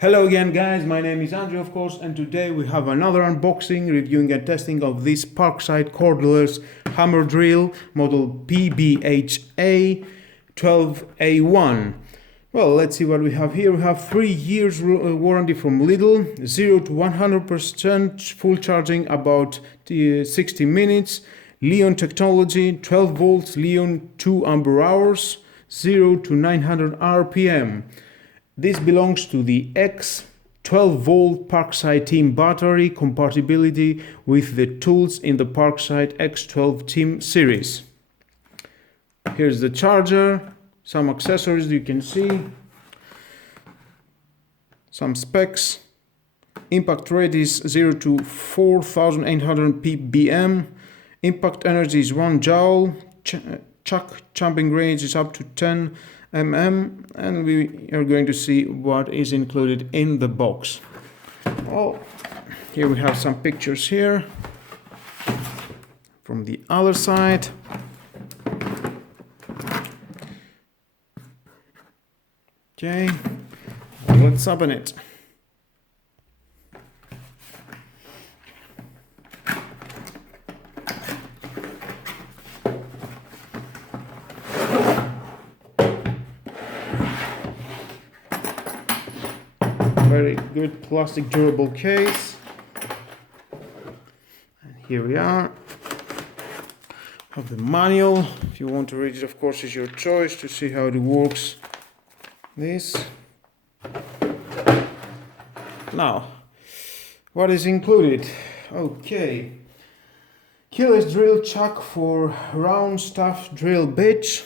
Hello again guys, my name is Andrew of course, and today we have another unboxing, reviewing and testing of this Parkside Cordless hammer drill model PBHA 12A1. Well, let's see what we have here. We have 3 years warranty from Lidl, 0 to 100% full charging about 60 minutes, Leon technology, 12 volts Leon 2 ampere hours, 0 to 900 RPM. This belongs to the X 12-volt Parkside Team battery, compatibility with the tools in the Parkside X12 Team series. Here's the charger, some accessories you can see, some specs. Impact rate is 0 to 4800 ppm, impact energy is 1 joule, chuck jumping range is up to 10 mm, and we are going to see what is included in the box. Oh, here we have some pictures here from the other side. Okay, let's open it. Very good plastic durable case. And here we are. Have the manual. If you want to read it, of course, is your choice to see how it works. This. Now, what is included? Okay. Keyless drill chuck for round staff drill bit.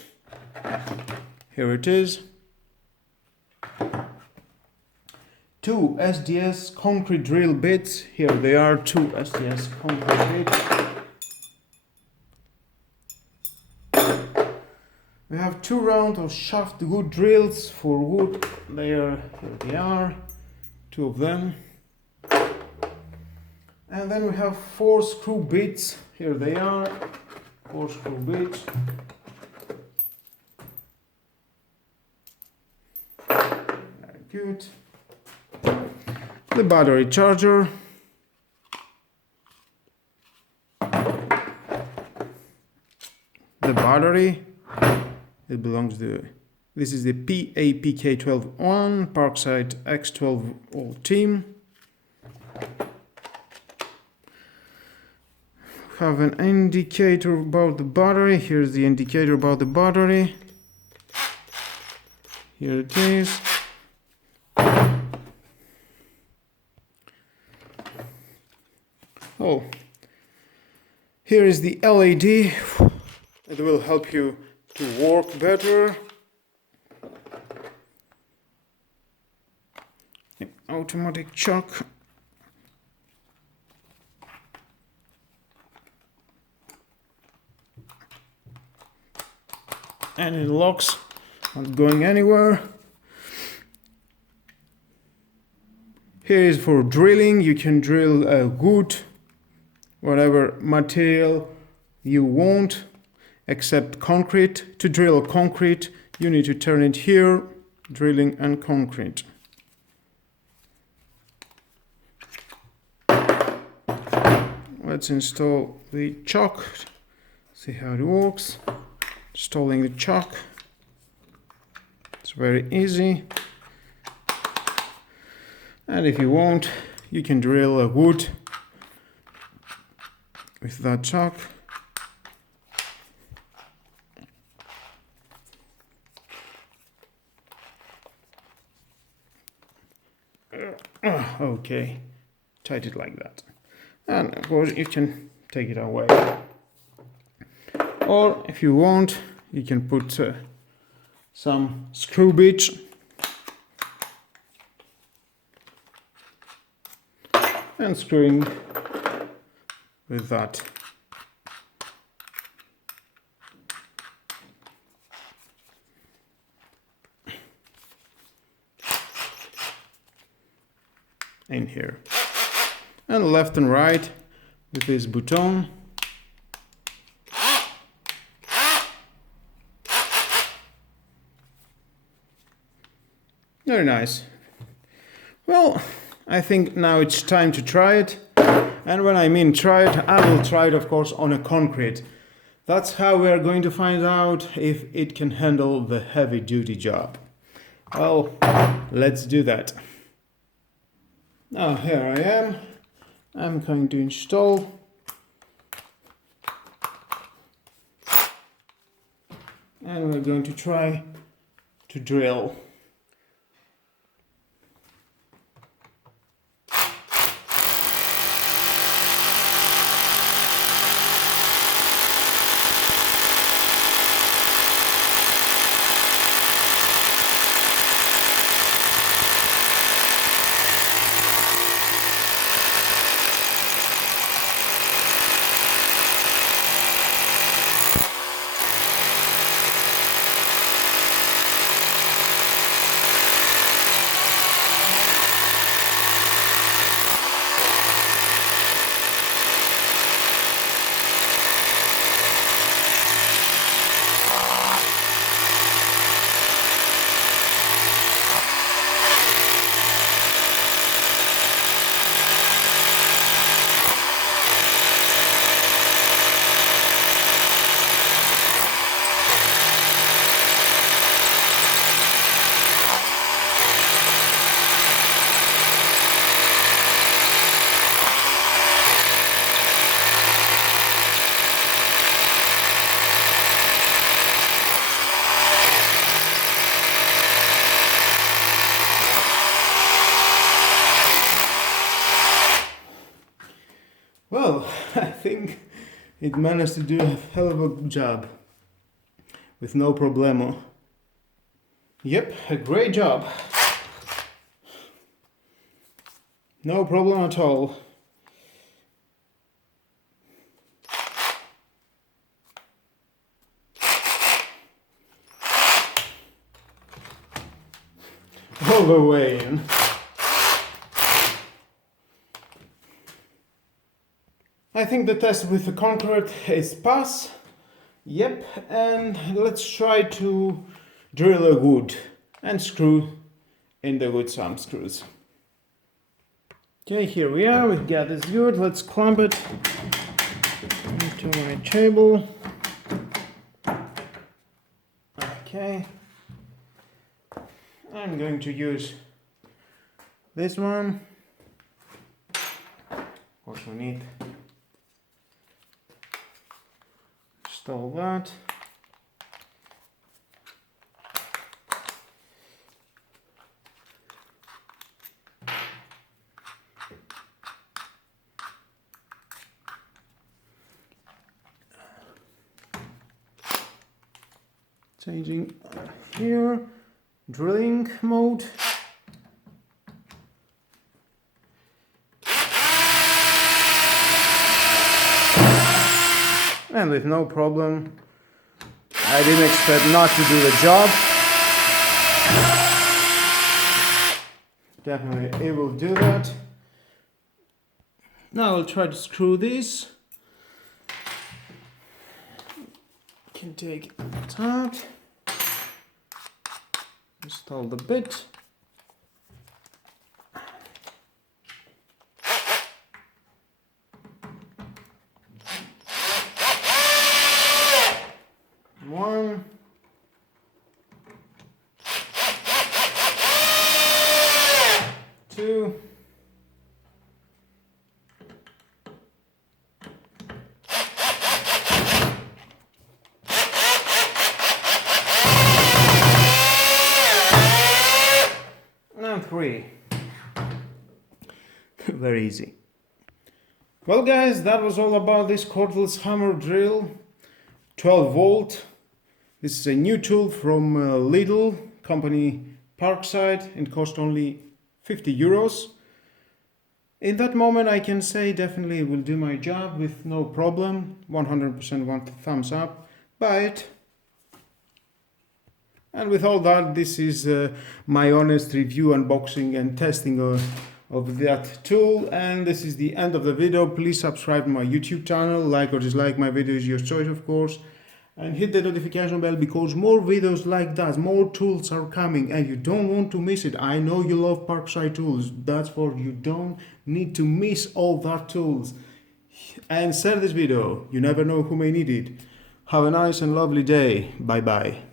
Here it is. 2 SDS concrete drill bits. Here they are, 2 SDS concrete bits. We have 2 rounds of shaft wood drills for wood. Here they are, 2 of them. And then we have 4 screw bits. Here they are, 4 screw bits. Very good. The battery charger, the battery, it belongs to, this is the PAPK12-1 Parkside X12 All Team. Have an indicator about the battery. Here's the indicator about the battery. Here it is. Oh, here is the LED. It will help you to work better. Automatic chuck. And it locks, not going anywhere. Here is for drilling. You can drill wood, whatever material you want, except concrete. To drill concrete, you need to turn it here, drilling and concrete. Let's install the chuck, see how it works. Installing the chuck, it's very easy. And if you want, you can drill a wood with that chuck. Okay, tight it like that. And of course you can take it away. Or if you want, you can put some screw bits and screwing with that. In here. And left and right with this button. Very nice. Well, I think now it's time to try it. And when I mean try it, I will try it, of course, on a concrete. That's how we are going to find out if it can handle the heavy duty job. Well, let's do that. Now here I am. I'm going to install. And we're going to try to drill. Well, I think it managed to do a hell of a job with no problemo. Yep, a great job. No problem at all. All the way in. I think the test with the concrete is pass. Yep, and let's try to drill a wood and screw in the wood some screws. Okay, here we are, we got this good. Let's clamp it into my table. Okay, I'm going to use this one. Of course we need install that. Changing here, drilling mode. And with no problem. I didn't expect not to do the job. Definitely it will do that. Now I'll try to screw this. Can take it out. Install the bit. One. Two. And three. Very easy. Well guys, that was all about this cordless hammer drill. 12 volt. This is a new tool from Lidl, company Parkside, and cost only 50 euros. In that moment I can say definitely it will do my job with no problem. 100% want thumbs up. Buy it. And with all that, this is my honest review, unboxing and testing of that tool. And this is the end of the video. Please subscribe to my YouTube channel. Like or dislike my video is your choice, of course. and hit the notification bell because more videos like that, more tools are coming and you don't want to miss it. I know you love Parkside tools, that's for you don't need to miss all that tools. And share this video, you never know who may need it. Have a nice and lovely day. Bye bye.